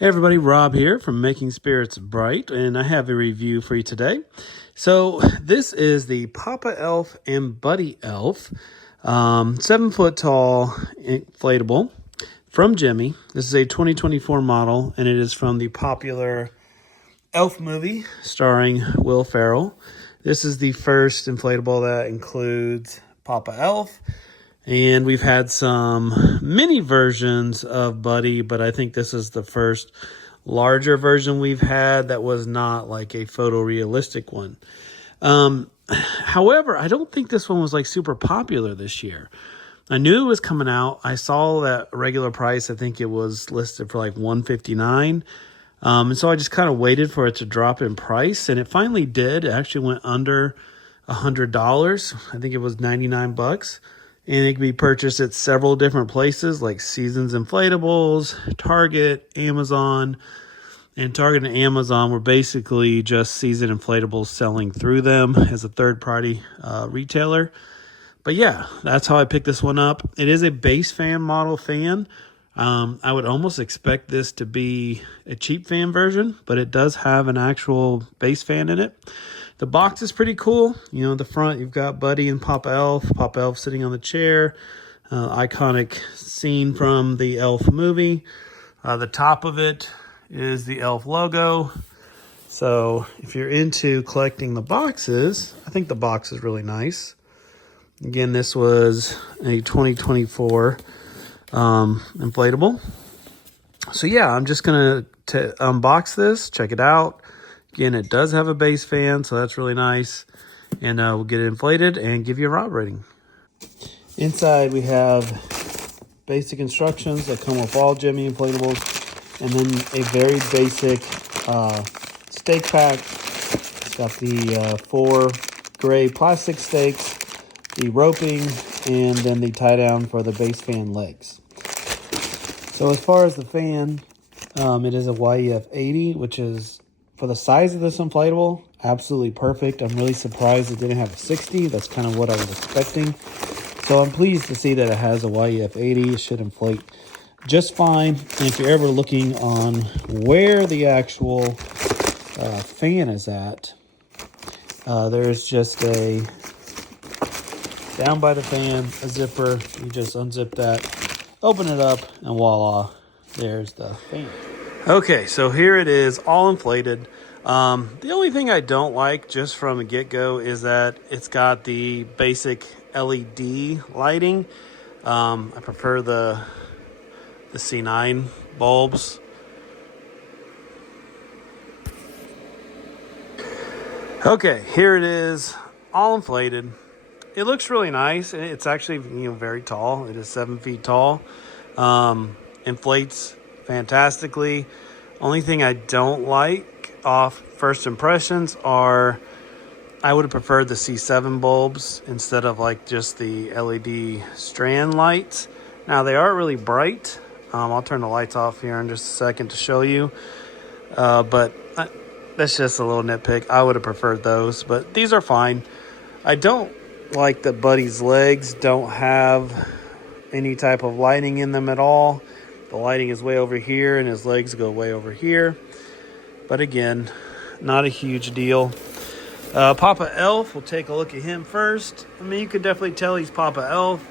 Hey everybody, Rob here from Making Spirits Bright, and I have a review for you today. So this is the Papa Elf and Buddy Elf 7-foot tall inflatable from Jimmy. This is a 2024 model, and it is from the popular Elf movie starring Will Ferrell. This is the first inflatable that includes Papa Elf. And we've had some mini versions of Buddy, but I think this is the first larger version we've had that was not like a photorealistic one. However, I don't think this one was like super popular this year. I knew it was coming out. I saw that regular price. I think it was listed for like $159. And so I just kind of waited for it to drop in price, and it finally did. It actually went under $100. I think it was 99 bucks. And it can be purchased at several different places like Seasons Inflatables, Target, Amazon. And Target and Amazon were basically just Season Inflatables selling through them as a third-party retailer. But yeah, that's how I picked this one up. It is a base fan model fan. I would almost expect this to be a cheap fan version, but it does have an actual base fan in it. The box is pretty cool. You know, at the front, you've got Buddy and Papa Elf sitting on the chair. Iconic scene from the Elf movie. The top of it is the Elf logo. So if you're into collecting the boxes, I think the box is really nice. Again, this was a 2024 inflatable. So yeah, I'm just going to unbox this, check it out. Again, it does have a base fan, so that's really nice. And we'll get it inflated and give you a Rob rating. Inside, we have basic instructions that come with all Jimmy inflatables. And then a very basic stake pack. It's got the 4 gray plastic stakes, the roping, and then the tie down for the base fan legs. So as far as the fan, it is a YEF 80, which is, for the size of this inflatable, absolutely perfect. I'm really surprised it didn't have a 60. That's kind of what I was expecting. So I'm pleased to see that it has a YEF 80. It should inflate just fine. And if you're ever looking on where the actual fan is at, there's just a, down by the fan, a zipper. You just unzip that, open it up, and voila, there's the fan. Okay, so here it is, all inflated. The only thing I don't like just from the get-go is that it's got the basic LED lighting. I prefer the C9 bulbs. Okay, here it is, all inflated. It looks really nice. It's actually, very tall. It is 7 feet tall. Inflates fantastically. Only thing I don't like off first impressions are, I would have preferred the C7 bulbs instead of like just the LED strand lights. Now they are really bright. I'll turn the lights off here in just a second to show you. But that's just a little nitpick. I would have preferred those, but these are fine. I don't like that Buddy's legs don't have any type of lighting in them at all. The lighting is way over here, and his legs go way over here. But again, not a huge deal. Papa Elf, we'll take a look at him first. I mean, you can definitely tell he's Papa Elf.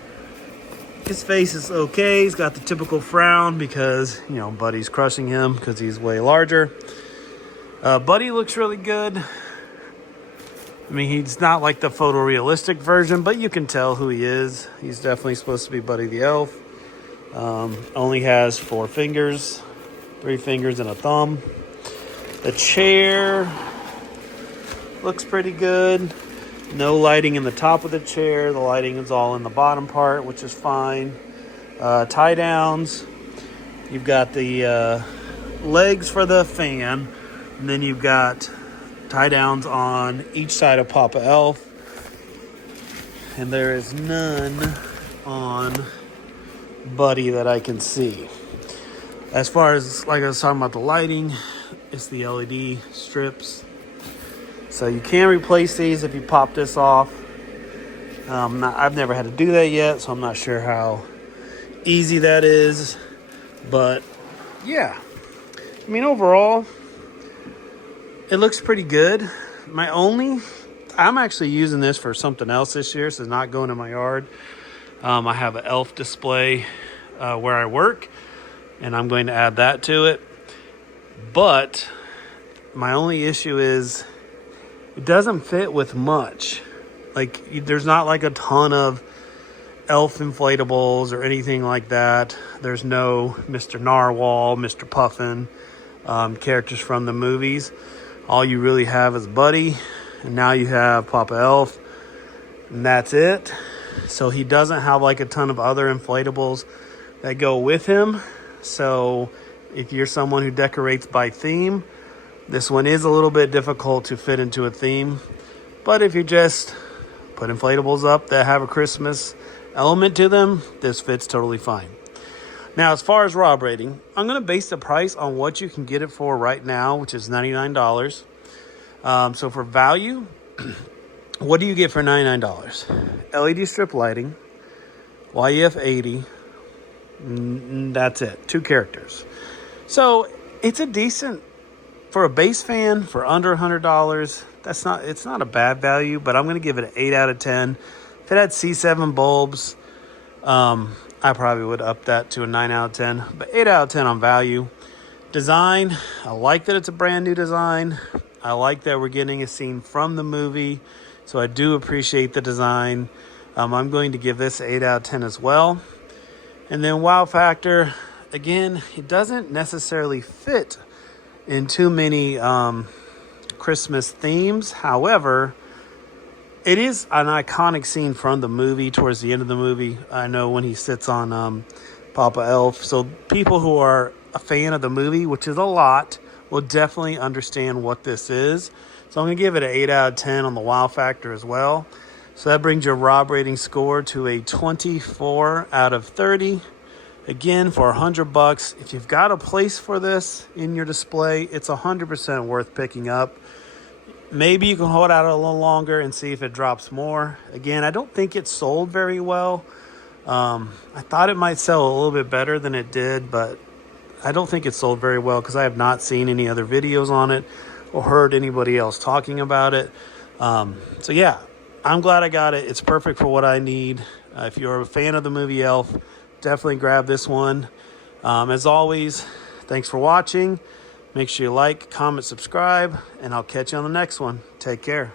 His face is okay. He's got the typical frown because, Buddy's crushing him because he's way larger. Buddy looks really good. I mean, he's not like the photorealistic version, but you can tell who he is. He's definitely supposed to be Buddy the Elf. Only has 4 fingers, 3 fingers and a thumb. The chair looks pretty good. No lighting in the top of the chair. The lighting is all in the bottom part, which is fine. Tie downs. You've got the legs for the fan, and then you've got tie downs on each side of Papa Elf. And there is none on Buddy that I can see. As far as, like I was talking about the lighting, it's the LED strips. So you can replace these if you pop this off. I've never had to do that yet, so I'm not sure how easy that is. But yeah, I mean, overall, it looks pretty good. I'm actually using this for something else this year, so it's not going in my yard. I have an elf display where I work, and I'm going to add that to it. But my only issue is it doesn't fit with much. Like, there's not like a ton of elf inflatables or anything like that. There's no Mr. Narwhal, Mr. Puffin, characters from the movies. All you really have is Buddy, and now you have Papa Elf, and that's it. So he doesn't have like a ton of other inflatables that go with him. So if you're someone who decorates by theme, this one is a little bit difficult to fit into a theme. But if you just put inflatables up that have a Christmas element to them, this fits totally fine. Now, as far as Rob rating, I'm going to base the price on what you can get it for right now, which is $99. So for value, what do you get for $99? LED strip lighting, YEF 80, that's it, 2 characters. So it's a decent, for a base fan, for under $100, it's not a bad value, but I'm going to give it an 8 out of 10. If it had C7 bulbs, I probably would up that to a 9 out of 10, but 8 out of 10 on value. Design, I like that it's a brand new design. I like that we're getting a scene from the movie, so I do appreciate the design. I'm going to give this an 8 out of 10 as well. And then wow factor, again, it doesn't necessarily fit in too many Christmas themes. However, it is an iconic scene from the movie towards the end of the movie. I know when he sits on Papa Elf. So people who are a fan of the movie, which is a lot, will definitely understand what this is. So I'm going to give it an 8 out of 10 on the wow factor as well. So that brings your Rob rating score to a 24 out of 30. Again, for $100, if you've got a place for this in your display, it's 100% worth picking up. Maybe you can hold out a little longer and see if it drops more. Again, I don't think it sold very well. I thought it might sell a little bit better than it did, but I don't think it sold very well because I have not seen any other videos on it or heard anybody else talking about it. So yeah, I'm glad I got it. It's perfect for what I need. If you're a fan of the movie Elf, definitely grab this one. As always, thanks for watching. Make sure you like, comment, subscribe, and I'll catch you on the next one. Take care.